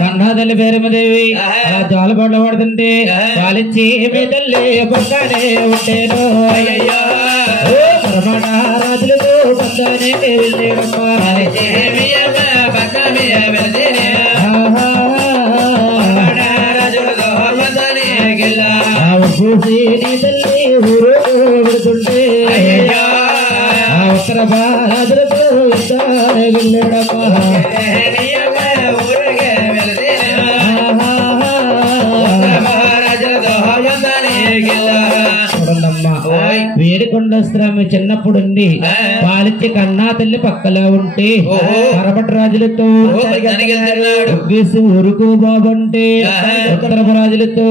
కన్నా తల్లి పేరమదేవి అలా జాలపాట్ల పడుతుంటే పాలిచ్చి మీ తల్లి పక్కనే ఉంటేను అయ్యయ్యో పరమాట రాజులతో పక్కనే వెళ్ళేడమ్మా చూసి నీ తల్లి ఊరు పెడుతుంటే ఉత్తర రాజులతో వెళ్ళాడమ్మా వేడుకొండస్త్రామి చిన్నప్పుడుండి పాలిచ్చి కన్నా తల్లి పక్కలో ఉంటే కరపటి రాజులతో ఊరుకు బాబంటే ఉత్తర రాజులతో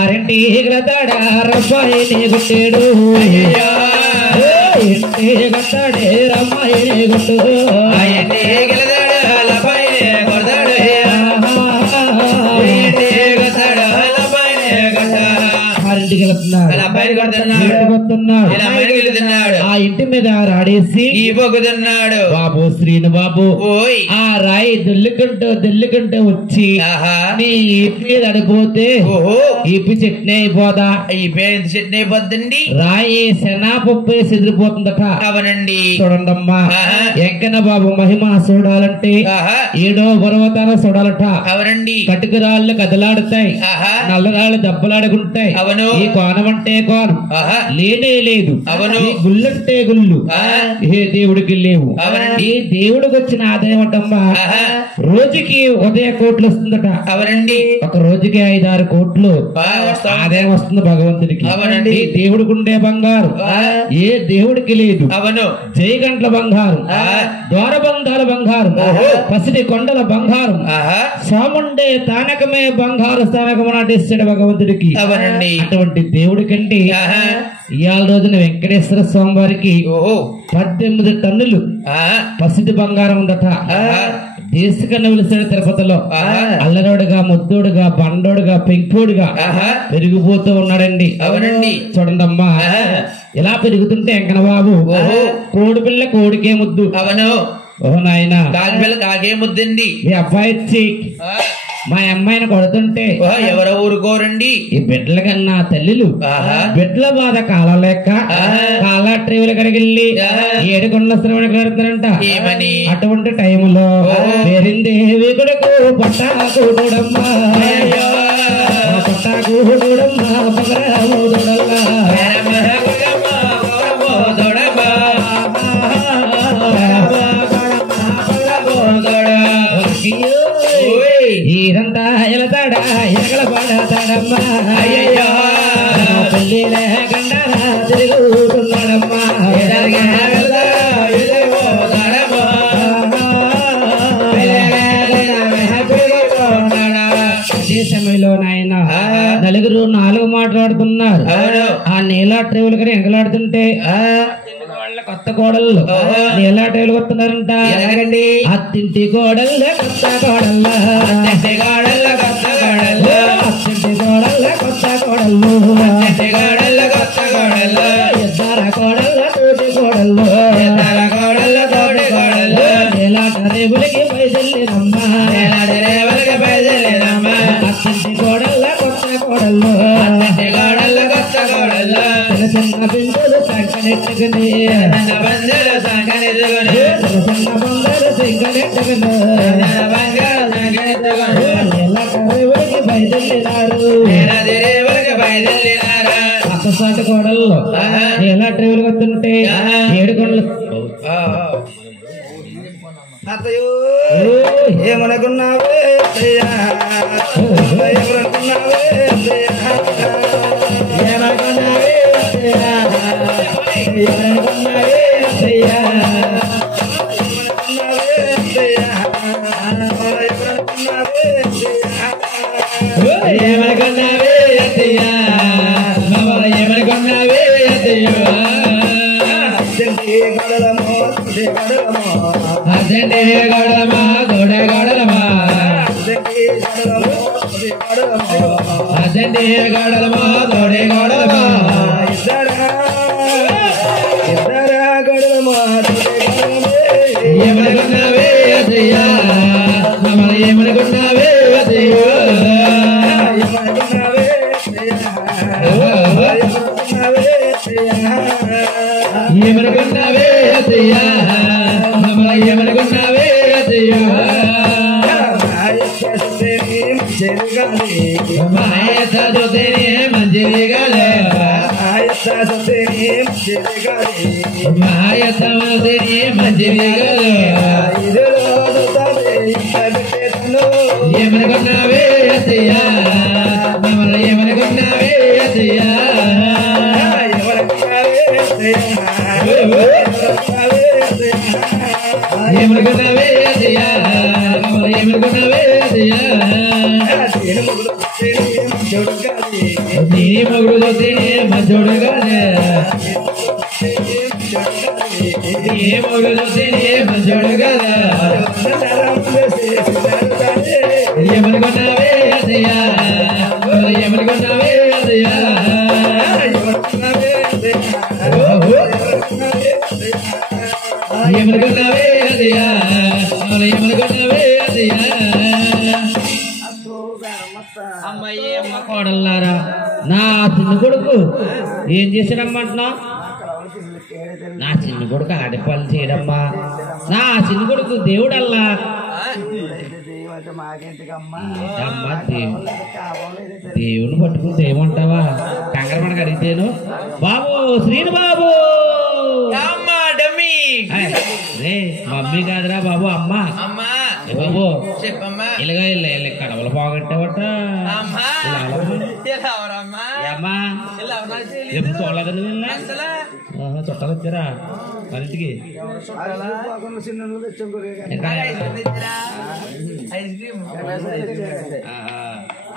ఆరింటి గ్రతాడా రబ్బాయిని కొట్టాడు ఇంటి గట్టాడే రమ్మాయిని కొట్టు ఆ ఇంటి మీద రాడేసి బాబు శ్రీను బాబు ఆ రాయి దెల్లుకుంటూ వచ్చి నీ ఈపి మీద అడిపోతే ఈపి చట్నీ అయిపోదా చట్నీ అయిపోద్దండి రాయి శనాపప్పు ఎదిరిపోతుందట అవనండి చూడండమ్మా ఎంకన్న బాబు మహిమ చూడాలంటే ఏడో పర్వతాన చూడాలట అవనండి కటుకు రాళ్ళు కదలాడుతాయి నల్లరాళ్ళు దెబ్బలాడుకుంటాయి అవను ఈ కోణం అంటే కోణం లేనే లేదు అవను గుళ్ళంటే గుళ్ళు ఏ దేవుడికి లేవు ఈ దేవుడికి వచ్చిన ఆదాయం అంటమ్మా రోజుకి ఉదయ కోట్లు వస్తుందట అవనండి ఒక రోజుకి 5-6 కోట్లు ఆదాయం వస్తుంది భగవంతుడికి అవనండి దేవుడికి ఉండే బంగారు ఏ దేవుడికి లేదు అవను జయగంట్ల బంగారు ద్వారబంధాల బంగారు పసిడి కొండల బంగారు సోముండే తానకమే బంగారు స్థానకం నాటిస్తాడు భగవంతుడికి అవనండి అటువంటి దేవుడి కంటే ఇవాళ రోజున వెంకటేశ్వర స్వామి వారికి 18 టన్నులు పసిడి బంగారం ఉందట దేశకన్నా పిలిచాడు తిరుపతిలో అల్లరోడుగా ముద్దోడుగా బండోడుగా పెంకోడుగా పెరిగిపోతూ ఉన్నాడండి అవునండి చూడండమ్మా ఇలా పెరుగుతుంటే వెంకన్న బాబు కోడి పిల్ల కోడికే ముద్దు అవను ఓ నాయన కాకి పిల్ల కాకే ముద్దండి మీ అబ్బాయి వచ్చి మా అమ్మాయిని కొడుతుంటే ఎవరో ఊరుకోరండి ఈ బిడ్డల కన్నా తల్లిలు బిడ్డల బాధ కాలలేక కాల ట్రేవుల కడిగిల్లి ఏడుకొండల శ్రవణ కడతారంట అటువంటి టైంలో పేరిందేవి కొడుకు పట్టాకూడమ్మా పట్టాకూడమ్మా పగరమూడల్లా ఇదంతా ఎలతాడా ఎగల పడతాడమ్మా అయ్యయ్యో పెళ్లిలే గండారా తిరుగుతున్నాడమ్మా అదే సమయంలో నాయన నలుగురు 4 మాట్లాడుతున్నారు ఆ నీలా ట్రేవులు కానీ ఎంగలాడుతుంటే కొత్త కోడళ్ళు నీలా ట్రేవులు వస్తున్నారంట అత్తింటి కోడళ్ళ కొత్త కోడళ్ళ అత్తింటి కోడళ్ళ కొత్త కోడళ్ళు అత్తింటి కోడళ్ళ కొత్త కోడళ్ళు అత్తింటి కోడళ్ళ కొత్త కోడళ్ళు ఇద్దర కోడళ్ళ తోటి కోడళ్ళు ఇద్దర కోడళ్ళ తోటి కోడళ్ళు నీలా ట్రేవులకి పైసలేనమ్మా నీలా ట్రేవులకి పైసలేనమ్మా అత్తింటి కోడళ్ళ కొత్త కోడళ్ళు అత్తింటి కోడళ్ళ కొత్త కోడళ్ళు చిన్న బిందులు సంకనెట్టుకుని బందరు సంకనెట్టుకుని చిన్న బందరు సంకనెట్టుకుని బయలుదేరారు అక్కసాటి కోడల్లో ఎలా ట్రేవులు వస్తుంటే 7 కొండలు ఏమనుకున్నావే ఏమనుకున్నావే ఏమనుకున్నావే ఏమనుకున్నావే అతయ్యో ఏమనుకున్నావే ఏమనుకున్నావే అతయ్యా ఏమనుకున్నావే అతయ్యో మాయ చదువుతేనే మంచిది కాలే మాయ చదువుతేనే మంచిది కాలే ఏమనుకున్నావే అతయ్యా మమ్మల్ని ఏమనుకున్నావే అతయ్యా ఏమనుకున్నావే అతయ్యా మమ్మల్ని ఏమనుకున్నావే అతయ్యా నీ మొగుడు చూస్తేనే మంచోడు కాలే నీ మొగుడు చూస్తేనే మంచోడు కాలే ఏమనుకున్నావే అతయ్యా ఏమనుకున్నావే అతయ్యా ఏమనుకున్నావే అతయ్యా ఏమనుకున్నావే అతయ్యా అమ్మాయి అమ్మ కోడల్లారా నా చిన్న కొడుకు ఏం చేశాడమ్మంటున్నా నా చిన్న కొడుకు ఆడపల్లి చేయడమ్మా నా చిన్న కొడుకు దేవుడల్లా అమ్మా దేవుని పట్టుకుంటే ఏమంటావా కంగారు పడక అడిగితేను బాబు శ్రీను బాబు రే మమ్మీ కాదురా బాబు అమ్మ బాబు చెప్పమ్మా ఇలాగా కడవలు పోగొట్టావట అమ్మా ఎప్పుడు చూడలేదు నువ్వు చుట్టాలు వచ్చారా మనింటికి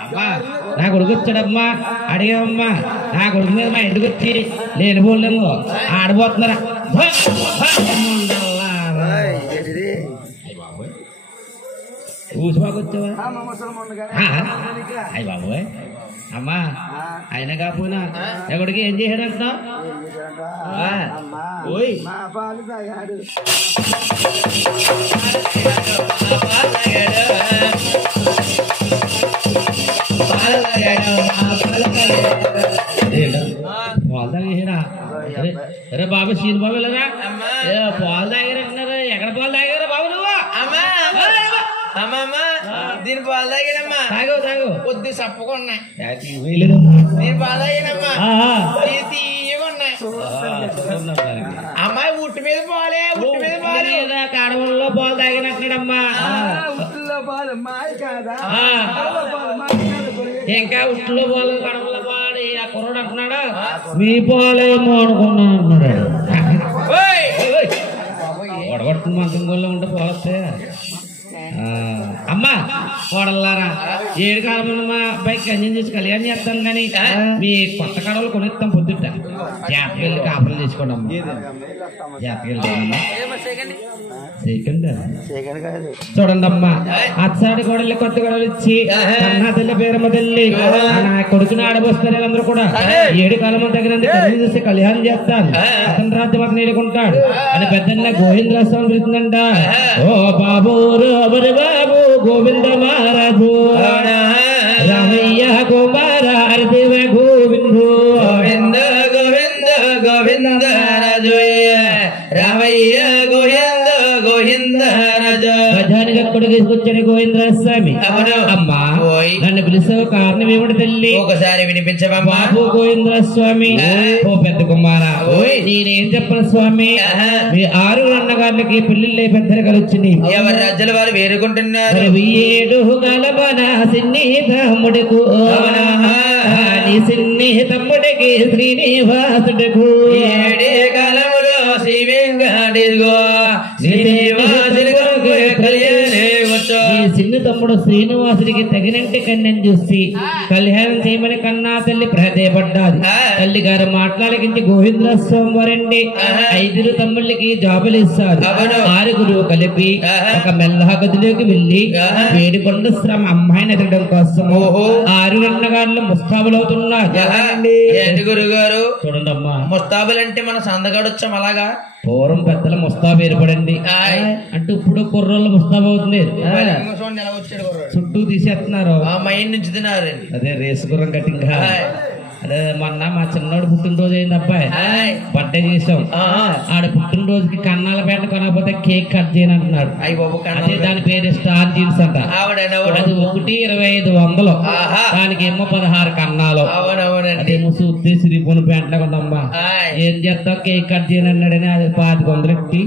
అమ్మా నా కొడుకు వచ్చాడమ్మా అడిగామమ్మా నా కొడుకు మీద మా ఇంటికి వచ్చి లేని పోలేము ఆడిపోతున్నారా ఊసిబాకు వచ్చావా అయ్యి బాబోయ్ అమ్మా ఆయన కాకపోయినా ఎక్కడికి ఏం చేశాడంటున్నావు పాలు తాగేసాడా అరే బాబు సీన్ బాబు వెళ్ళరా పాలు తాగారంటున్నారా ఎక్కడ పాలు తాగారా బాబు నువ్వు దీని పాలు తాగానమ్మా తాగు తాగు కొద్ది సప్పకున్నాయి దీని పాలు తాగానమ్మా తీయకున్నాయి అమ్మాయి ఉట్టి మీద పోలే ఉట్టి మీద పోలే కాడవల్లో పాలు తాగినట్టున్నాడమ్మా ఇంకా ఉట్లో పాలు కడవల్లో పాలు ఆ కుర్రోడు అంటున్నాడు మీ పాలేమో అనుకున్నా అంటున్నాడు ఒడగొట్టుకుని మంచం గోల్లో ఉంటే పాలు వస్తాయా అమ్మా కోడల్లారా 7 కాలం మా అబ్బాయికి కన్యం చేసి కళ్యాణం చేస్తాను కానీ మీ కొత్త కడవలు కొనిస్తాం పొద్దుట జాతకి వెళ్ళి కాపులు చేసుకోండి అమ్మ జాతకి వెళ్తానమ్మా చూడండి అమ్మా అచ్చాడి గోడలు కొత్త గొడవలు ఇచ్చి అన్నా తల్లి పేరమ్మ తల్లి నా కొడుకుని ఆడబోస్తారు అందరూ కూడా 7 కాలం తగినంత కన్యం చేసి కళ్యాణం చేస్తాను అతని రాజ్యం అతను ఏడుకుంటాడు అని పెద్ద గోవిందరాస్వామి పిలుతుందంట ఓ బాబు బాబు గోవింద మహారాజు రామయ్య కుమార హరిదేవ గోవిందు గోవింద గోవింద గోవింద రాజు రామయ్య గోవింద గోవింద రాజు గజానికి అక్కడికి తీసుకొచ్చాడు గోవిందరాస్వామి అమ్మా నన్ను పిలిచావు కారణం ఏమిటి తల్లి ఒకసారి వినిపించవా బాబు గోవిందరాస్వామి ఓ పెద్ద కుమారా నేనేం చెప్పను స్వామి మీ 6 అన్నగారులకి పెళ్లిళ్ళే పెద్దలు కలిసి ఎవరి రాజ్యాల వారు వేరుకుంటున్నారు 7 గలబన సిన్ని తమ్ముడుకు నీ సిన్ని తమ్ముడికి శ్రీనివాసుడుకు 7 కాలములో శ్రీ వెంకటేశ్వర శ్రీనివాసుడికి సిన్ని తమ్ముడు శ్రీనివాసుడికి తగినంటి కన్యను చూసి కళ్యాణం చేయమని కన్నా తల్లి ప్రాధేయపడ్డాది తల్లి గారు మాట్లాడకించి గోవిందరాస్వామి వారండి 5 తమ్ముళ్ళకి జాబులు ఇస్తారు 6 కలిపి ఒక మెల్లహ గదిలోకి వెళ్లి వేడికొండ శ్రమ అమ్మాయిని ఎదగడం కోసం 6 అన్నగారులు ముస్తాబులు అవుతున్నారు గురుగారు చూడండి అమ్మా ముస్తాబులు అంటే మన సందగాడొచ్చాం అలాగా పూర్వం పెద్దల ముస్తాబు ఏర్పడండి అంటే ఇప్పుడు కుర్రోళ్ళు ముస్తాబు అవుతుంది చుట్టూ తీసేస్తున్నారు మైండ్ నుంచి తిన్నారు అదే రేసు గుర్రం కట్టింగా అదే మొన్న మా చిన్నోడు పుట్టినరోజు అయింది అబ్బాయి బర్త్డే చేసాం ఆడ పుట్టినరోజుకి కన్నాల పేట కొనకపోతే కేక్ కట్ చేయని అంటున్నాడు అదే దాని పేరు స్టార్ జీన్స్ అంట అది 1,25,100 దానికి ఏమో 16 కన్నాలు అదేమో చూస్తే సిరిపోను ప్యాంట్లో కొందమ్మా ఏం చేస్తావు కేక్ కట్ చేయని అన్నాడని అది 500 ఎట్టి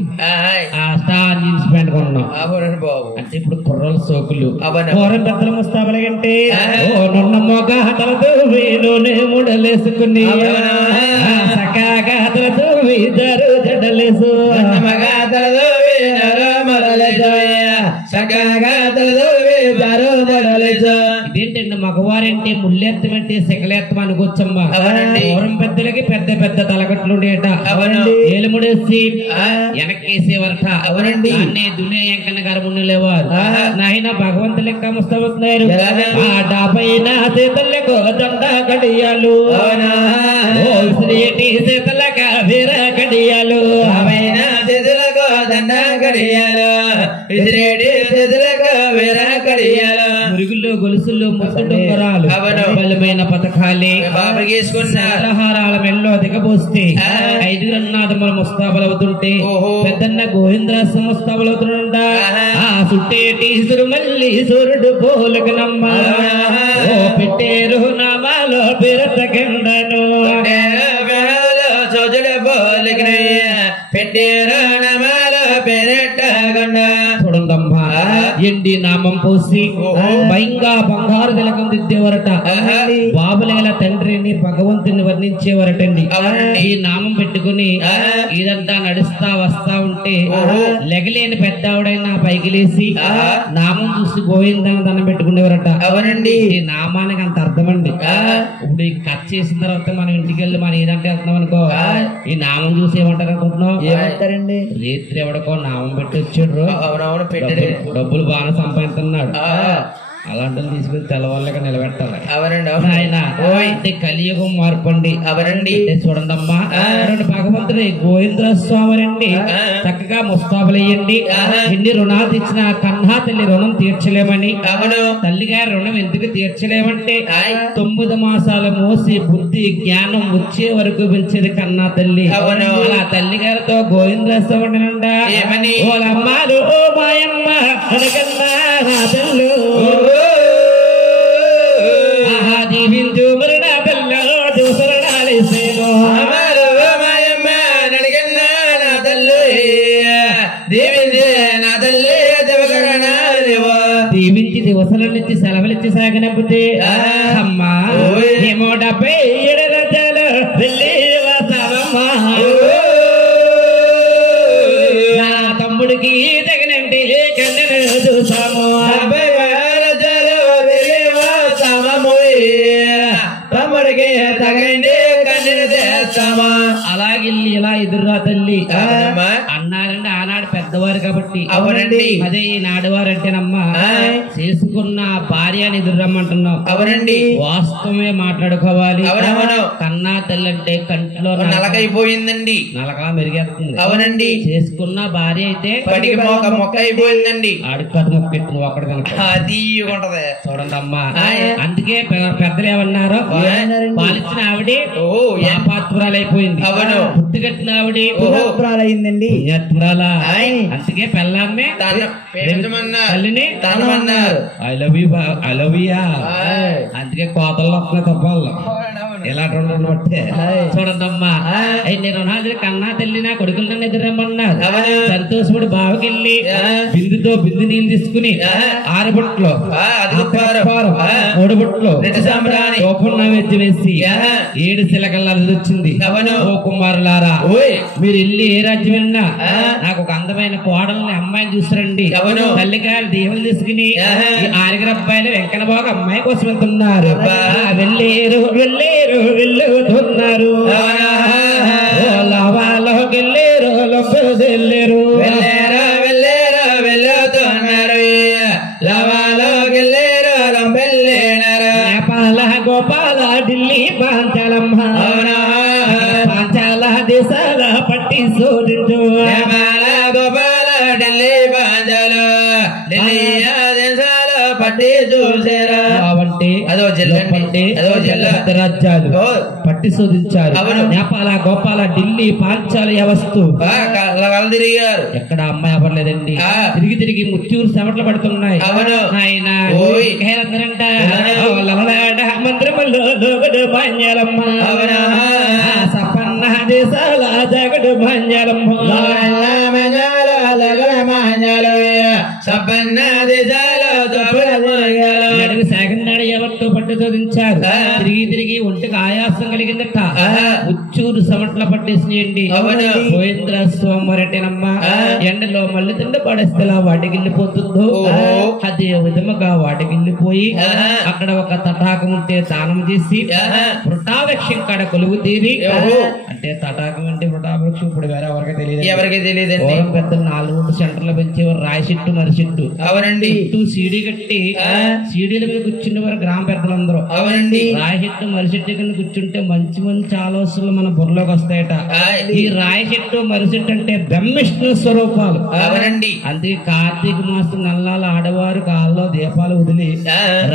ఆ స్టార్ జీన్స్ ప్యాంట్ కొన్నాం అంటే ఇప్పుడు కుర్రోళ్ళ సోకులు పూర్వం పెద్దల ముస్తాబులకంటే నున్న మొగ హతలతో ముడలేసుకుని సకాగాతలతో ఇద్దరు జడలేసు మగాతలతో ఇదేంటండి మగవారంటే ముళ్ళెత్తమంటే శకలెత్తం అనుకోవచ్చమ్మా పూర్వం పెద్దలకి పెద్ద పెద్ద తలగట్లు ఉండేట ఏలుముడేసి వెనక్కేసేవారట అవనండి దునియా ఎంకన్న గారు ముందు లేవారు నాయన భగవంతు లెక్క ముస్తాబుతున్నారు ఆ డాపైన చేతలకు దండ కడియాలు శ్రీటి చేతలక వీర కడియాలు చేతులకు దండ కడియాలు మురుగుల్లో గొలుసుల్లో ముద్దురాలు బలమైన పథకాలే సలహారాల మెల్లో దిగబోస్తే 5 అన్నాదముల ముస్తాబులవుతుంటే పెద్దన్న గోవింద్రాస ముస్తాబులవుతుంట ఆ సుట్టేటి మళ్ళీ సూర్యుడు పోలకనమ్మ పెట్టేరు నామాలో పెరతకెండను చోజుడు పోలకనయ్య పెట్టేరు నామాలో పెరటగండ చూడండమ్మా ఎండి నామం పోసి భయంగా బంగారు తిలకం దిద్దేవరట బాబులేల తండ్రిని భగవంతుని వర్ణించేవరటండి ఈ నామం పెట్టుకుని ఇదంతా నడుస్తా వస్తా ఉంటే లెగలేని పెద్దవాడైనా పైకి లేసి నామం చూసి గోవిందాన్ని దండం పెట్టుకునేవారట అవనండి ఈ నామానికి అంత అర్థమండి ఇప్పుడు ఈ కట్ చేసిన తర్వాత మనం ఇంటికి వెళ్ళి మనం ఏదంటే వెళ్తున్నాం అనుకో ఈ నామం చూసి ఏమంటారు అనుకుంటున్నాం ఏమంటారండి రేత్రి ఎవడకో నామం పెట్టి వచ్చాడు డబ్బులు బాగా సంపాదిస్తున్నాడు అలాంటి తీసుకుని తెల్లవాళ్ళగా నిలబెట్టాలి అవనండి ఆయన కలియుగం మార్పండి అవనండి చూడండి అమ్మా భగవంతుడి గోవింద్ర స్వామి అండి చక్కగా ముస్తాబులయ్యండి ఎన్ని రుణాలు ఇచ్చినా కన్నా తల్లి రుణం తీర్చలేమని అవును తల్లిగారి రుణం ఎందుకు తీర్చలేమంటే 9 మాసాలు మోసి బుద్ధి జ్ఞానం వచ్చే వరకు పెంచేది కన్నా తల్లి అవును అలా తల్లి గారితో గోవింద్ర స్వామి ఏమని అమ్మాలు ఓ మాయమ్మ అనకన్నా నా తల్లు దీవించు మరణ పిల్లో చూసరణాలేసేను నా తల్లు దీవించి నా తల్లి దీవించి దివసలనిచ్చి సెలవులిచ్చి సాగనప్పుతే అమ్మా ఏమో 77 రజాలు వెళ్ళి వస్తావమ్మా నా తమ్ముడికి తగినంటే కన్నెను చూసాము అలాగిల్లి ఇలా ఎదురురా తల్లి అన్నారండి ఆనాడు పెద్దవారు కాబట్టి అవునండి అదే ఈ నాడువారు అంటేనమ్మా చేసుకున్న భార్యని ఎదురురమ్మంటున్నాం అవునండి వాస్తవమే మాట్లాడుకోవాలి కన్నా తల్లి అంటే కంట్లో నలకైపోయిందండి నలక మెరిగేస్తుంది అవునండి చేసుకున్న భార్య అయితే పడికి మొక్క అయిపోయిందండి ఆడికది మొక్కెట్టు నువ్వు అక్కడ కనుక అది ఉంటది చూడండి అమ్మా అందుకే పెద్దలు ఏమన్నారు పాలిచ్చిన ఆవిడ పాత్రాలైపోయింది అవును పుట్టుకట్టిన ఆవిడ పురాలైందండి అందుకే పెళ్ళాన్ని తల్లిని తనమన్నారు ఐ లవ్ యూ అందుకే కోతల్లో వస్తున్నాయి తప్పాలి ఇలాంటి బట్టే చూడండమ్మా నేను కన్నా తల్లి నా కొడుకులు నన్ను ఎదురమ్మన్నారు సంతోషపడి బావకెళ్ళి బిందుతో బిందు నీళ్ళు తీసుకుని 6 బుట్టలు 3 బుట్టలు నైవేద్యం వేసి 7 శిలకల్లా వచ్చింది ఓ కుమారులారా మీరు వెళ్ళి ఏ రాజ్యం వెళ్ళినా నాకు ఒక అందమైన కోడల్ని అమ్మాయిని చూసారండి తల్లిగారు దీవులు తీసుకుని 6 అబ్బాయిలు వెంకన్న బాబు అమ్మాయి కోసం వెళ్తున్నారు వెళ్ళేరు వెళ్ళేరు వెళ్ళుతున్నారు లాభాలోకి వెళ్ళేరు వెళ్ళేరు వెళ్ళేరా వెళ్ళేరా వెళ్ళుతున్నారు లాభాలోకి వెళ్ళేరు వెళ్ళేనారు నేపాల గోపాల ఢిల్లీ పాంచాలమ్మ పాంచాల దేశాల పట్టి సోదించు పట్టి చూసారా అంటే అదో జిల్లండి అదో జిల్లా రాజ్యాలు పట్టి శోధించారు. నేపాల గోపాల ఢిల్లీ పాంచాల వ్యవస్థ తిరిగారు. ఎక్కడ అమ్మాయి అవ్వలేదండి. తిరిగి తిరిగి ముత్యూరు చెమటలు పడుతున్నాయి. ఆయన మంత్రములో లోగడు మాన్యాలమ్మ సపన్న దేశాల జగడు మాన్యాలమ్మ సాగన్నాడు ఎవరితో పట్టు చదివించారు. తిరిగి తిరిగి ఒంటికి ఆయాసం కలిగిందట. ముచ్చూరు సమట్ల పట్టేసియండి. గోవింద్ర స్వామిరెడ్డినమ్మ ఎండలో మళ్ళీ తిండ పడేస్తే వాటికెళ్ళిపోతుందో అదే విధముగా వాటికెళ్ళిపోయి అక్కడ ఒక తటాకం ఉంటే దానం చేసి వృటావృక్షం కాడ కొలువు తీరి, అంటే తటాకం అంటే వృటావృక్షం ఇప్పుడు వేరే ఎవరికి తెలియదు. పెద్ద 4 సెంటర్లు పెంచేవారు. రాయి చెట్టు మరి చెట్టు అవునండి. చుట్టూ సీడీ కట్టి సీడీల మీద కూర్చునే వారు గ్రామ పెద్దలందరూ. అవునండి. రాయి చెట్టు మరి చెట్టు కింద కూర్చుంటే మంచి మంచి ఆలోచనలు మన బుర్రలోకి వస్తాయట. ఈ రాయి చెట్టు మరి చెట్టు అంటే బ్రహ్మిష్ణు స్వరూపాలు. అవునండి. అందుకే కార్తీక మాసం నల్లాల ఆడవారు కాళ్ళలో దీపాలు వదిలి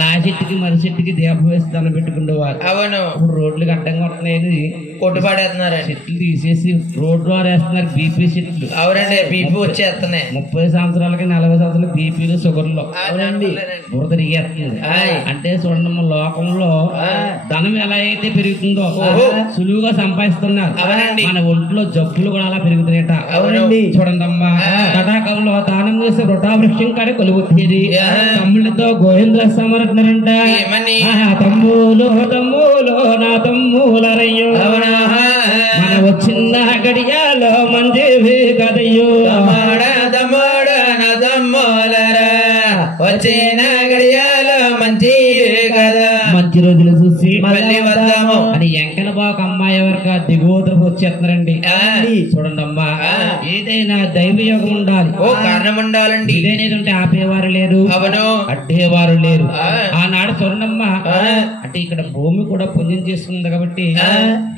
రాయి చెట్టుకి మరి చెట్టుకి దీపం వేసి దండం పెట్టుకునేవారు. అవును. ఇప్పుడు రోడ్లు అడ్డంగా వస్తున్నాయని కొట్టుపాడేస్తున్నారు. చెట్లు తీసేసి రోడ్లు వారేస్తున్నారు. బీపీ చెట్లు. అవునండి. బీపీ వచ్చేస్తున్నాయి. 30 సంవత్సరాలకి 40 సంవత్సరాలు బీపీలు షుగర్లు. అవునండి. బురద తిరిగేస్తుంది. అంటే చూడండి లోకంలో ధనం ఎలా అయితే పెరుగుతుందో సులువుగా సంపాదిస్తున్నారు. మన ఒంట్లో జబ్బులు కూడా అలా పెరుగుతున్నాయట. అవునండి. చూడండి అమ్మా తటాకంలో దానం చేసే వృటావృక్షం కాడ కొలువు తీరి తమ్ముళ్ళతో గోవింద్ర సమరంటారంట. తమ్ములో తమ్ములో నా తమ్ములరయ్యో మన వచ్చిన గడియాలో మంజేవి కదయ్యో వచ్చిన గడియాలో మంచి కదా మంచి రోజులు చూసి మళ్ళీ వద్దాము అని ఎంకన బాకు అమ్మాయి ఎవరికా దిగువతలకు వచ్చేస్తున్నారండి. చూడండి అమ్మా ఏదైనా దైవయోగం ఉండాలి. కారణం ఉండాలండి. ఇదేనేది ఉంటే ఆపేవారు లేరు. అవును. అడ్డేవారు లేరు. ఆనాడు చూడండమ్మా అంటే ఇక్కడ భూమి కూడా పుణ్యం చేసుకుంది కాబట్టి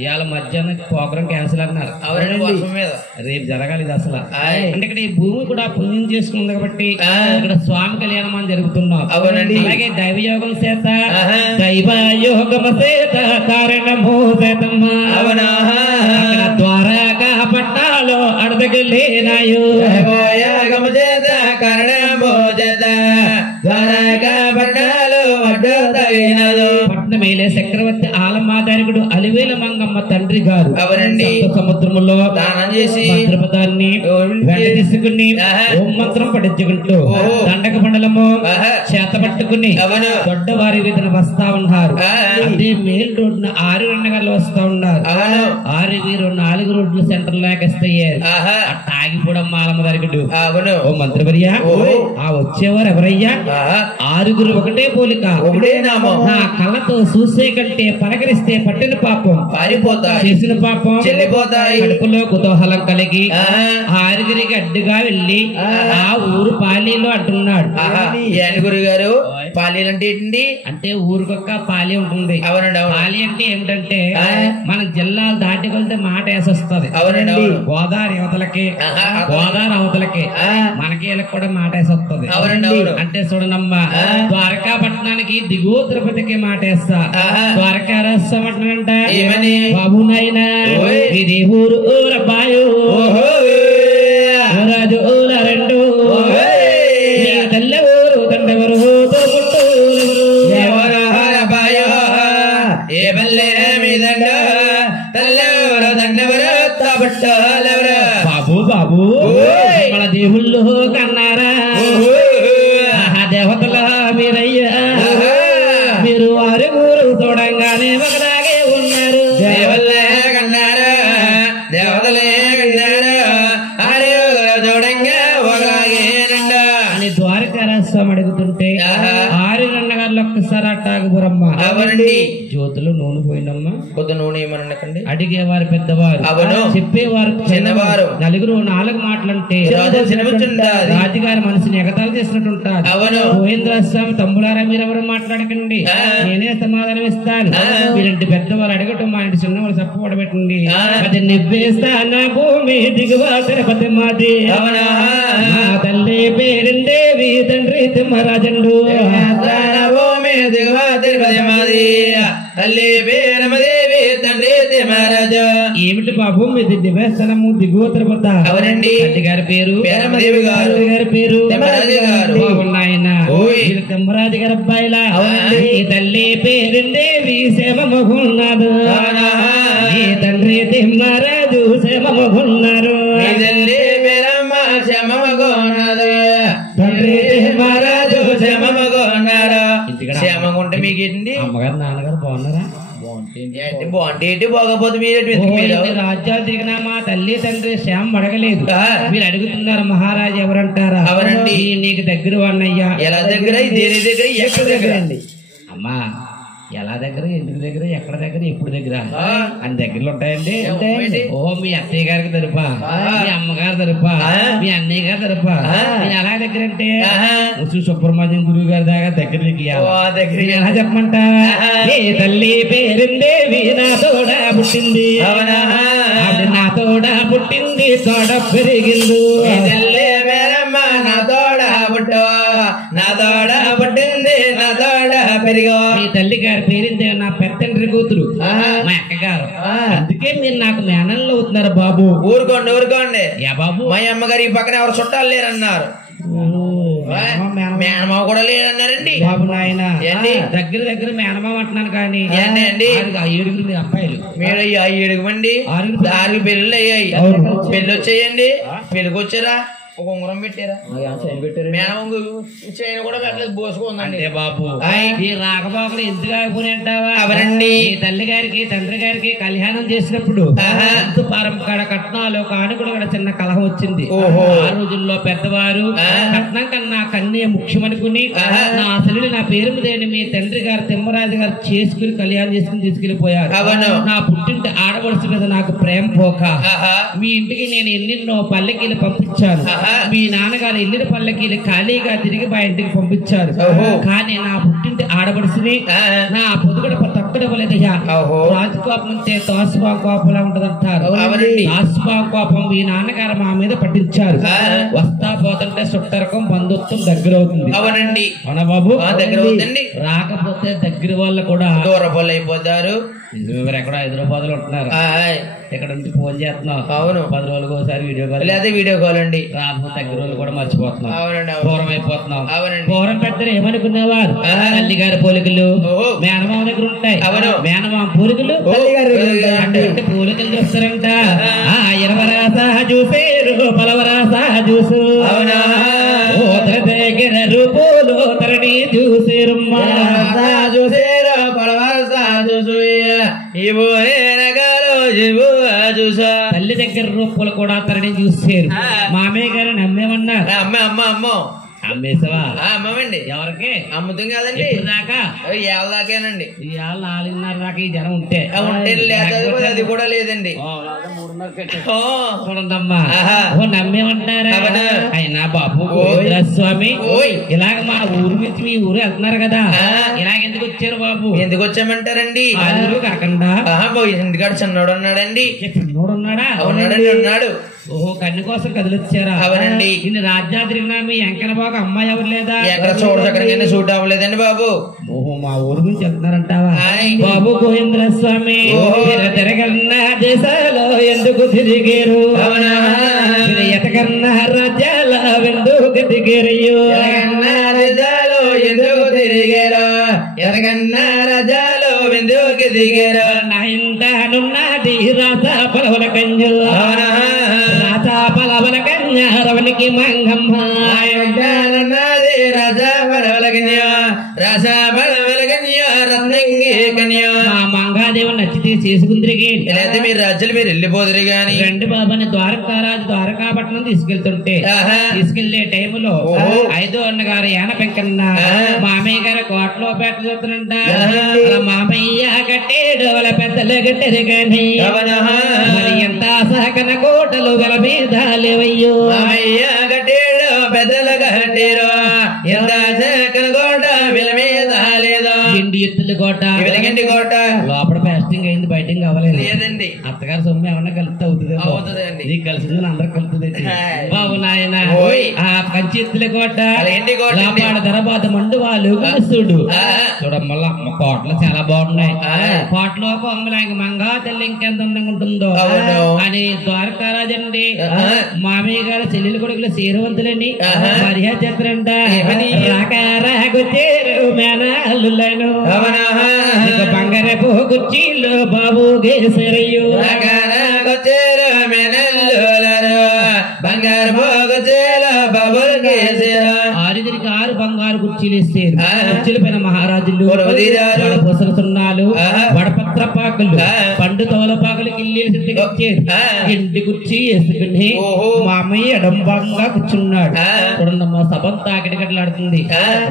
ఇవాళ మధ్యాహ్నం ప్రోగ్రాం క్యాన్సిల్ అన్నారు. రేపు జరగాలి ఇది అసలు. అంటే ఇక్కడ ఈ భూమి కూడా పుణ్యం చేసుకుంది కాబట్టి ఇక్కడ స్వామి కళ్యాణం అని జరుగుతున్నాం. అవునండి. అలాగే దైవయోగం చేత దైవయోగం చేత కారణము చేతమ్మా ద్వారకా పట్టాలో అడదగలేనాయో పట్నమేలే చక్రవర్తి ఆలమాదారికుడు అలివేల మంగమ్మ తండ్రి గారు అవునండి సముద్రములో దానం చేసి మంత్రపదాన్ని వెంట తీసుకుని ఓం మంత్రం పఠించుకుంటూ దండక మండలము చేత పట్టుకుని దొడ్డవారి వీధిని వస్తా ఉన్నారు. అదే మెయిన్ రోడ్డున 6 గంటలు వస్తా ఉన్నారు. 6 వీరు 4 రోడ్లు సెంటర్ లేకస్తాయారు. ఆగిపోవడం మాలమ్మదారికుడు ఓ మంత్రివర్య ఆ వచ్చేవారు ఎవరయ్యా? 6 ఒకటే పోలిక ఒకటే నామం. నా కళ్ళతో చూసే కంటే పలకరిస్తే పట్టిన పాపం పారిపోతాయి, చేసిన పాపం చెల్లిపోతాయి. కడుపులో కుతూహలం కలిగి 6 అడ్డుగా వెళ్లి ఆ ఊరు పాలీలో అంటున్నాడు. గురు గారు పాలీలు అంటే ఏంటి? అంటే ఊరికొక్క పాలి ఉంటుంది. అవునండి. పాలి అంటే ఏమిటంటే మన జిల్లాలు దాటి వెళ్తే మాట వేసొస్తుంది. అవునండి. గోదావరి యువతలకి గోదావరి అవతలకి మనకి వీళ్ళకి కూడా మాట వేసొస్తుంది. అవునండి. అంటే చూడనమ్మా ద్వారకా పట్టణానికి దిగువ తిరుపతికి మాట వేస్తా. ద్వారకా రాష్ట్రం ఏమని బాబు నాయనా ఇది ఊరు ఊరబ్బాయు ఊరాజు ఊర రెండు తల్లి ఊరు తండెవరు ఏ బల్లే మీదండ తల్లెవరు దండెవరు తబట్టెవరు బాబు బాబు మన దేవుళ్ళు కన్నారా దేవతల మీరయ్యా మీరు వారి ఊరు చూడంగానే ఒకలాగే ఉన్నారు. దేవల్లే కన్నారా దేవతలే కన్నారా చూడంగా ఒకలాగేనండ అని ద్వారకా రాష్ట్రం అడుగుతుంటే 6 గంటల ఒక్కసారి అట్టాగురమ్మ అవునండి. జ్యోతులు నూనె పోయిందమ్మా కొద్ది నూనె ఏమనకండి. అడిగేవారు పెద్దవారు, అవును. చెప్పేవారు చిన్నవారు. 4 మాటలంటే రాజుగారి మనసుని ఎగతాలు చేసినట్టు ఉంటారు. అవును. గోవిందస్వామి తమ్ముడారా మీరెవరు మాట్లాడకండి, నేనే సమాధానం ఇస్తాను. మీరంటి పెద్దవారు అడగటం మా ఇంటి చిన్నవాళ్ళు చెప్పబడబెట్టండి. అది నివ్వేస్తా నా భూమి దిగువ తిరుపతి మాది. తల్లి పేరుండేవి తండ్రి తండ్రి తిమ్మరాజండు భూమి దిగువ తిరుపతి మాది తల్లి పేరమదేవి తండ్రి తిమ్మరాజు. ఏమిటి బాబు మీది నివేశనము దిగువ తిరుపతి? అవునండి. తల్లి గారి పేరు పేరమదేవి గారు, తల్లి గారి పేరు తిమ్మరాజు గారు. బాగున్నాయన తిమ్మరాజు గారి అబ్బాయిలా. ఈ తల్లి పేరుండేవి క్షేమమగున్నారు, ఈ తండ్రి తిమ్మరాజు క్షేమమగున్నారు. తల్లి పేరమ్మ క్షేమమగున్నారు, తండ్రి తిమ్మరాజు క్షేమమగున్నారు. క్షేమంగుంటే మీకు ఏంటి? అమ్మగారు నాన్నగారు బాగున్నారా? బాగుంటే ఏంటి, బాగపోతే మీరు రాజ్యాలు తిరిగినా మా తల్లి తండ్రి శ్యామ అడగలేదు. మీరు అడుగుతున్నారు మహారాజు ఎవరంటారా? అవునండి. నీకు దగ్గర వాడినయ్యా. ఎలా దగ్గర, దేని దగ్గర, ఎక్కడ దగ్గర అండి? అమ్మా ఎలా దగ్గర, ఎందుకు దగ్గర, ఎక్కడ దగ్గర, ఎప్పుడు దగ్గర అని దగ్గరలో ఉంటాయండి. ఓ మీ అత్తయ్య గారికి తరపా, మీ అమ్మగారు తరపా, మీ అన్నయ్య గారు తరపా. మీరు ఎలా దగ్గర అంటే సుబ్రహ్మణ్యం గురువు గారి దాకా దగ్గరికి ఎలా చెప్పమంట? ఏ తల్లి పేరుండేవి నా తోడ పుట్టింది, నా తోడ పుట్టింది, తోడ పెరిగింది. తల్లి పేరమ్మ నా తోడ పుట్టు, నా తోడ పుట్టింది, నా తోడ పెరిగో. మీ తల్లి గారి పేరిందే నా పెద్దండ్రి కూతురు మా అక్కగారు. అందుకే మీరు నాకు మేనల్లో అవుతున్నారు బాబు. ఊరుకోండి ఊరుకోండి. యా బాబు, మా అమ్మగారు ఈ పక్కన ఎవరు చుట్టాలు లేరన్నారు, మేనమావ కూడా లేరన్నారండి. బాబు నాయన ఏంటి? దగ్గర దగ్గర మేనమావ అంటున్నాను కానీ ఏంటి అండి? 7 మీ అబ్బాయిలు మీరు 7 మంది, 6 పెళ్ళిళ్ళు అయ్యాయి. పెళ్ళి వచ్చేయండి, పెళ్ళికి వచ్చారా? ఒక ఉంగరం పెట్టారా? మేనమావ చైన్ కూడా పెట్టలేదు, బోసుకుందండి. అంటే బాబు ఈ రాకపోకలు ఎందుకు ఆగిపోయి అంటావా? అవరండి. తల్లి గారికి తండ్రి గారికి కళ్యాణం చేసినప్పుడు కట్నాలు కానుకలు కూడా చిన్న కలహం వచ్చింది. ఆ రోజుల్లో పెద్దవారు కట్నం కన్నా కన్య ముఖ్యమనుకుని నా అసలు నా పేరు మీదేని మీ తండ్రి గారు తిమ్మరాజు గారు చేసుకుని కళ్యాణం చేసుకుని తీసుకెళ్లిపోయారు. నా పుట్టింటి ఆడపడుచు మీద నాకు ప్రేమ పోక మీ ఇంటికి నేను ఎన్నెన్నో పల్లెకీలు పంపించాను. మీ నాన్నగారు ఎల్లిన పల్లకీలు ఖాళీగా తిరిగి మా ఇంటికి పంపించారు. కానీ నా పుట్టింటి ఆడపడుచుని నా పొదుగుడ తక్కువలేదయ్యా. రాజకోపం అంటే తోసుబా కోపంలా ఉంటదంటారు. తోసుబా కోపం మీ నాన్నగారు మా మీద పట్టించారు. వస్తా పోతుంటే సుట్టరకం బంధుత్వం దగ్గర అవుతుంది. అవునండి. అవునా బాబు? దగ్గర అవుతుంది. రాకపోతే దగ్గర వాళ్ళు కూడా దూరపోళ్ళు అయిపోతారు. ఎక్కడో హైదరాబాద్ లో ఉంటున్నారు, ఇక్కడ నుంచి ఫోన్ చేస్తున్నాం. అవును, 10 రోజులకు ఒకసారి వీడియో కాల్, లేదా వీడియో కాల్ అండి. రాబోతే దగ్గర రోజులు కూడా మర్చిపోతున్నాం. అవునండి, దూరం అయిపోతున్నాం. అవునండి. దూరం పెద్దలు ఏమనుకునేవారు? తల్లి గారి పోలికలు మేనమామ దగ్గర ఉంటాయి. మేనమామ పోలికలు అంటే పోలికలు చూస్తారంట. 20 రాసా చూసేరు, 10 రాసా చూసు. దగ్గర రూపులు తరణి చూసేరు, చూసేరు, 10 రాసా చూసు. తల్లి దగ్గర రూపాలు కూడా తరణి చూసారు. మామయ్య గారు నమ్మేమన్నారు. అమ్మో అమ్మేసావా? అమ్మమండి. ఎవరికి అమ్ముతాం కదండి, దాకా ఏళ్ళ దాకేనండి. 4:30 దాకా ఈ జనం ఉంటే అది కూడా లేదండి. చూడండమ్మా, నమ్మేమంటారా? అయినా బాబు స్వామి ఇలాగ మా ఊరు నుంచి మీ ఊరు వెళ్తున్నారు కదా, ఇలాగ ఎందుకు వచ్చారు బాబు? ఎందుకు వచ్చామంటారండి? కాకుండా ఇంటికాడ చిన్నోడు ఉన్నాడండి. చిన్నోడు ఉన్నాడా? ఉన్నాడండి, ఉన్నాడు. ఓహో, కన్ను కోసం కదిలొచ్చారా? అవునండి. ఇన్ని రాజ్యాలు తిరిగినా మీ ఎంకన బాగా అమ్మాయి ఎవరు లేదా? ఎక్కడ చూడకడికైనా సూట్ అవ్వలేదండి బాబు. ఓహో, మా ఊరు నుంచి వెళ్తున్నారంటావా బాబు? గోవింద్ర స్వామి తిరగన్నా దేశాలు ఎందుకు తిరిగారు? ఎతకన్నా రాజ్యాల ఎందుకు తిరిగారు? రాజ్యాలు ఎందుకు తిరిగారు? ఎతకన్నా రాజ్యాలు ఎందుకు దిగారు? నా ఇంటనున్నది రాసా పలవల కంజు, రాసా పలవల కన్య రవనికి మంగమ్మ. ఇంటనున్నది రాసా పలవల కన్య, రాసా పలవల కన్య రత్నంగి కన్య. మా మంగాదేవి నచ్చితే చేసుకుందిరిగి, లేదా మీరు రాజ్యాలు మీరు వెళ్ళిపోదురు గాని. రెండు బాబాని ద్వారకారాజు ద్వారకాపట్నం తీసుకెళ్తుంటే తీసుకెళ్లే టైములో 5వ అన్నగారు యాన పెంకన్న మామయ్య గారు కోటలో పేట చూస్తున్నంట. మామయ్య కట్టేడు వాళ్ళ పెద్దలు కట్టేరు కానీ మరి ఎంత సహకన కోటలు గల మీద లేవయ్యో. మామయ్య కట్టేడు పెద్దలు కట్టేరు, ఎంత సహకన కోట వీళ్ళ మీద లేదు. ఇండి ఎత్తుల కోట, వెలగండి కోట లోపల పేస్టింగ్ అయింది, బయటింగ్ అవ్వలేదు. లేదండి. అత్తగారు సొమ్ము ఏమన్నా కలిసి అవుతుంది. అవుతుందండి. నీకు కలిసింది అందరు కలుతుంది బాబు నాయన. ఆ కంచెత్తుల కోట ఏంటి కోట లాపాడ ధరబాద మండు వాళ్ళు చూడు చూడమ్మల్లా కోటలు చాలా బాగున్నాయి కోటలో అమ్మలాంటి మంగా తల్లి ఇంకెంత అందంగా ఉంటుందో అని ద్వారకారాజండి మామయ్య గారు చెల్లెలు కొడుకులు శ్రీరవంతులని మర్యాద చేస్తారంట రాకారాగుచ్చేరు మేనాళ్ళను బంగారపు కుర్చీలు బాబు గేసరయ్యు రాకారాగుచ్చేరు మేనల్లులను బంగారపు కుర్చీలు బాబు గేసర 6 బంగారు కుర్చీలు ఇస్తారు కుర్చీల పైన మహారాజులు సున్నాలు వడపత్ర పాకలు పండు తోలపాకలు కిల్లీలు సిద్ధించారు ఇంటి కుర్చీ వేసుకుని మామయ్య ఎడంబంగా కూర్చున్నాడు చూడండమ్మా సభంతా గిటగట్లాడుతుంది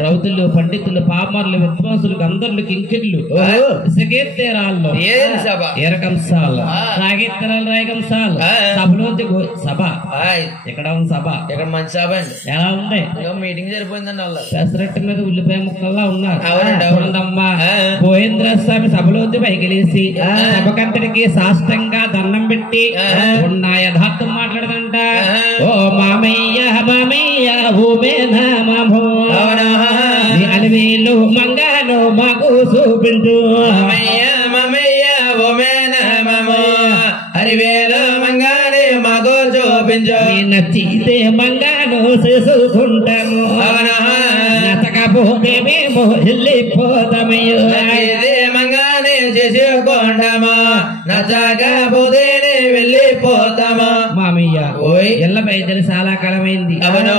రౌతులు పండితులు పామర్లు విద్వాంసులు గంధర్లు కింకిర్లు ఇసుకేత్తేరాళ్ళు ఎరకంసాలు రాగేత్తరాలు రాయకంసాలు సభలోంచి సభ ఇక్కడ సభ ఇక్కడ మంచి సభ అండి ఎలా ఉంది మీటింగ్ సరిపోయిందండి వాళ్ళ పెసరట్టు మీద ఉల్లిపాయ ముక్కల్లా ఉన్నారు చూడండమ్మా గోవింద్ర స్వామి సభలోంచి పైకి లేసి సభకంతటికి సాష్టంగా దండం పెట్టి ఉన్న యథార్థం మాట్లాడదంట ఓ మామయ్య మామయ్య ఓమేనా మామో అలవేలు మంగాను మాకు చూపించు మామయ్య మామయ్య ఓమేనా మామో అరివేలు మంగానే మాకు చూపించు నచ్చితే మంగాను చేసుకుంటాము నచ్చకపోతే మేము వెళ్ళిపోతామయ్యో మంగానే చేసుకుంటామా నచ్చకపోతే వెళ్ళిపోతామా మామయ్య ఎల్లపై చాలా కాలమైంది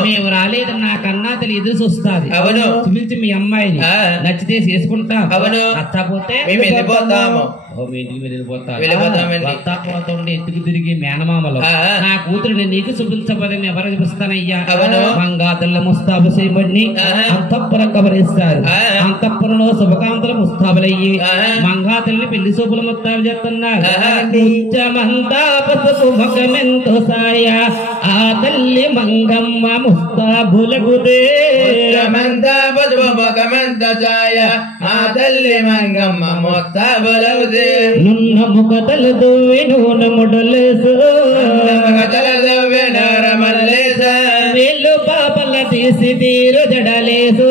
మేము రాలేదు నా కన్నా తల్లి ఎదురు చూస్తుంది చూపించి మీ అమ్మాయిని నచ్చితే చేసుకుంటాం నచ్చకపోతే మేము వెళ్ళిపోతాము ఎత్తుకు తిరిగి మేనమామలు నా కూతురుని నీకు చూపించబోదే ఎవరు చూపిస్తానయ్యా మంగాతల్ల ముస్తాబు చేయబడి అంతఃపురం కబరిస్తారు అంతఃపురంలో శుభకాంతలు ముస్తాబులయ్యి మంగాతల్ని పెళ్లి శుభులు ముస్తాబు చేస్తున్నారు ముఖమెంతో సాయ ఆ తల్లి మంగమ్మ ముస్తాబులగుదే ముఖమెంత ఛాయ ఆ తల్లి మంగమ్మ ముస్తాబులగుదే నున్న ముఖతలు దువ్వి నూనె ముడలేసు వేలు పాపల తీసి తీరు జడలేసు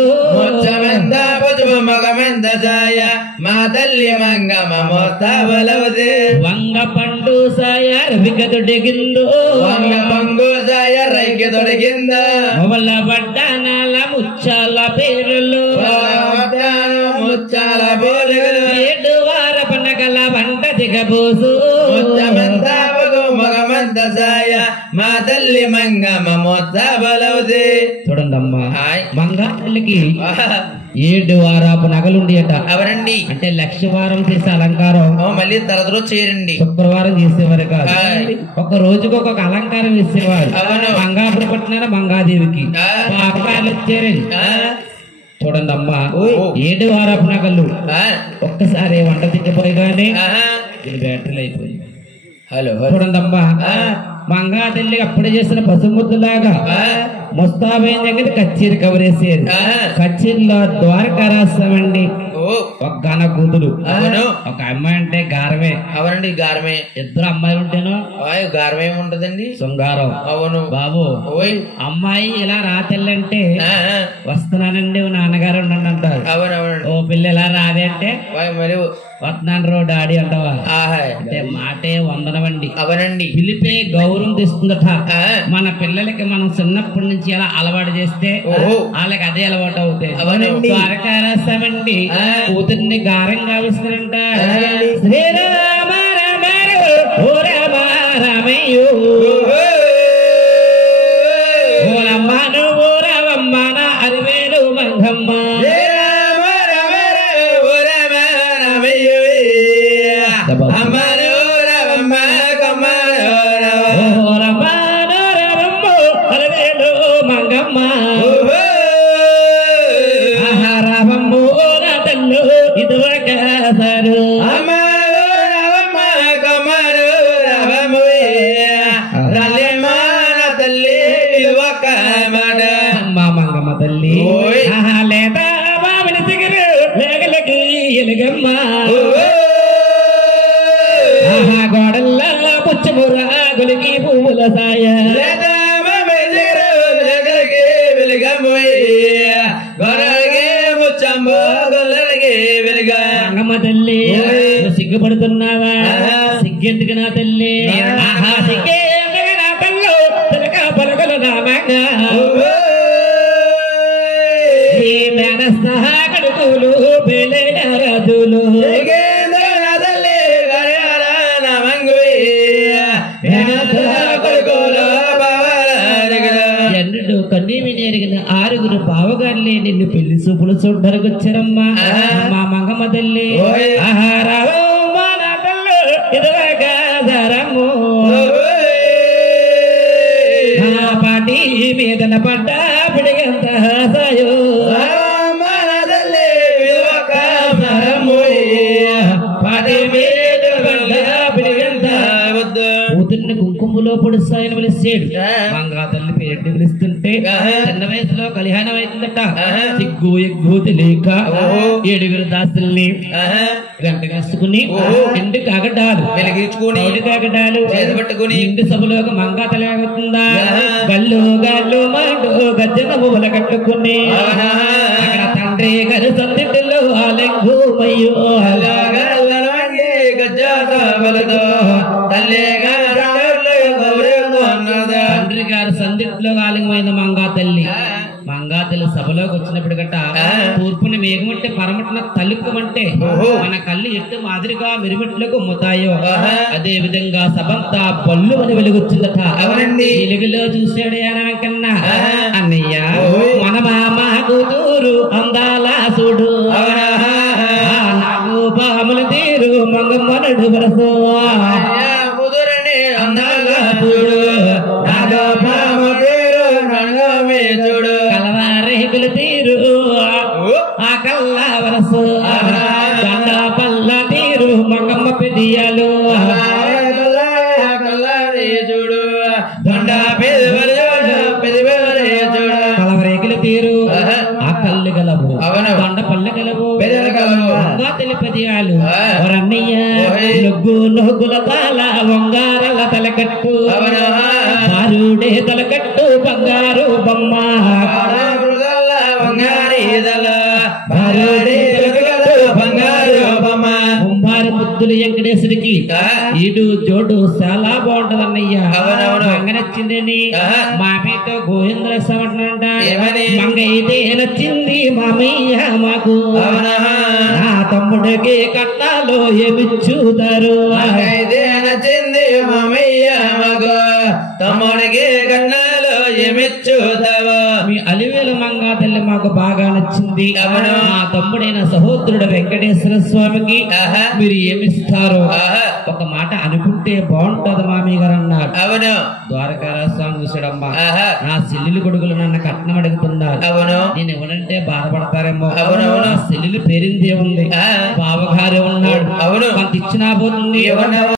మగమెంత ఛాయ మా తల్లి మంగమ్మ ముస్తాబులగుదే వంగ పండు సాయ రవిక తొడిగిందో వంగ పంగు సాయ రైక తొడిగిందో మొవల బడ్డానాల ముచ్చాల పేరులు ముచ్చాల పేరులు 7 వార పండగల వంట దిగబోసు మగమంత సాయ మా తల్లి మంగమ్మ ముస్తాబులగుదే చూడండమ్మా మంగా తల్లికి 7 వారాపు నగలుండి అట ఎవరండి అంటే 1,00,000 వారం చేసే అలంకారం మళ్ళీ తర్వాత రోజు చేయరండి శుక్రవారం చేసేవారు కాదు ఒక రోజుకు ఒక అలంకారం వేసేవారు మంగాపురం పట్టిన మంగాదేవికి పాపకాయలు వచ్చారండి చూడండి అమ్మా 7 వారాపు నగలు ఒక్కసారి వంట తిట్టిపోయిగానే బ్యాటరీలు అయిపోయింది హలో చూడండి అమ్మా మంగా తల్లి అప్పుడే చేసిన పసుముద్దులాగా ముస్తాబైన దగ్గర కచ్చేరి కవరేసేది కచ్చేరిలో ద్వారకా రాస్తామండి ఒక గన కూతురు ఒక అమ్మాయి అంటే గారమే అవునండి గారమే 2 అమ్మాయిలు ఉంటేనో గారమే ఉంటదండి శృంగారం అవును బాబు అమ్మాయి ఇలా రాతెల్లంటే వస్తున్నానండి నాన్నగారు ఉండండి అంటారు అవునవునండి ఓ పిల్ల ఎలా రాదే అంటే మరి వస్తున్నాను రో డాడీ అంటావా అంటే మాటే వందనమండి అవునండి పిలిపే గౌరవం తెస్తుందట మన పిల్లలకి మనం చిన్నప్పటి నుంచి ఎలా అలవాటు చేస్తే వాళ్ళకి అదే అలవాటు అవుతాయి ద్వారకారాస్తామండి కూతుర్ని గారంగా వస్తారంట శ్రీరామ రామ ఓ రామ రామయ్యో ఓ రమ్మను ఓ రామమ్మ అరివేలు మంగమ్మ వెలుగా రంగమ్మ తల్లి సిగ్గుపడుతున్నావా సిగ్గెందుకు నా తల్లి సిగ్గే నా తల్లి తలక పలకలు నామంగా కడుకులు పెళ్ళైన రాజులు ఎన్నడు కన్నీమి నేరిగిన 6 బావగారులే నిన్ను పెళ్లి చూపులు చూడ్డానికి వచ్చారమ్మా మా మంగమ్మ తల్లి ఆహారము పాటి మీదన పడ్డ పిడిగంత సాయో కూతుర్ని కుంకుమలో పొడుస్తాయని పిలిచాడు మంగా తల్లి పేరు పిలుస్తుంటే చిన్న వయసులో కళ్యాణం అవుతుందట సిగ్గు ఎగ్గు తెలియక 7 దాసుల్ని గంట కసుకుని ఎండు కాగడాలు వెలిగించుకుని కాగడాలు పట్టుకుని ఇంటి సభలో మంగా తల్లి ఆగుతుందా గల్లు గల్లు మాండు గజ్జన పువ్వుల కట్టుకుని అక్కడ తండ్రి గారు సందిలో అలెంగు మయ్యో తండ్రి గారు సందిట్లో ఆలింగమైన మంగా తల్లి సభలోకి వచ్చినప్పుడు గట్ట తూర్పుని మేఘమంటే పరమట్న తలుపుమంటే మన కళ్ళు ఎట్టు మాదిరిగా మిరుమిట్లకు ముతాయో అదే విధంగా సభంతా పళ్ళు అని వెలుగొచ్చిందట అవునండి వెలుగులో చూశాడు కన్నా అన్నయ్య మన మామ కూతురు అందాల చూడు నాకు పాముల తీరు మంగమ్మనుడు వరసో అందాల చూడు కలవారేకులు తీరు ఆ కల్ల వరసు దండ పల్ల తీరు మంగమ్మ పెదియాలు చూడు కలవరేకులు తీరు ఆ కళ్ళు గలవు దండ పల్ల గలవు వంగా తెలిపదియాలు అన్నయ్య నొగ్గుల తాల వంగారల తలకట్టు బారుడే తలకట్టు బంగారు బొమ్మ బంగారు ముద్దులు వెంకటేశ్వరికి ఈడు జోడు చాలా బాగుంటదన్నయ్య మంగ నచ్చిందని మామయ్యతో గోవింద్ర సమటంట మంగ అయితే నచ్చింది మామయ్య మాకు నా తమ్ముడికి కట్నాలు ఏమిచ్చుతారు నచ్చింది మామయ్య మాకు తమ్ముడికి కట్నాలు ఏమిచ్చుతావా మీ అలివేలు మంగా తల్లి మాకు బాగా నచ్చింది మా తమ్ముడైన సహోదరుడు వెంకటేశ్వర స్వామికి మీరు ఏమిస్తారు ఒక మాట అనుకుంటే బాగుంటది మామయ్య గారు అన్నారు అవును ద్వారకారాజ స్వామి చూసాడమ్మా నా చెల్లెలు కొడుకులు నన్ను కట్నం అడుగుతున్నారు అవును నేను ఎవరంటే బాధపడతారేమో అవునవును చెల్లెలు పేరిందే ఉంది బావగారే ఉన్నాడు అవును అంత ఇచ్చినా పోతుంది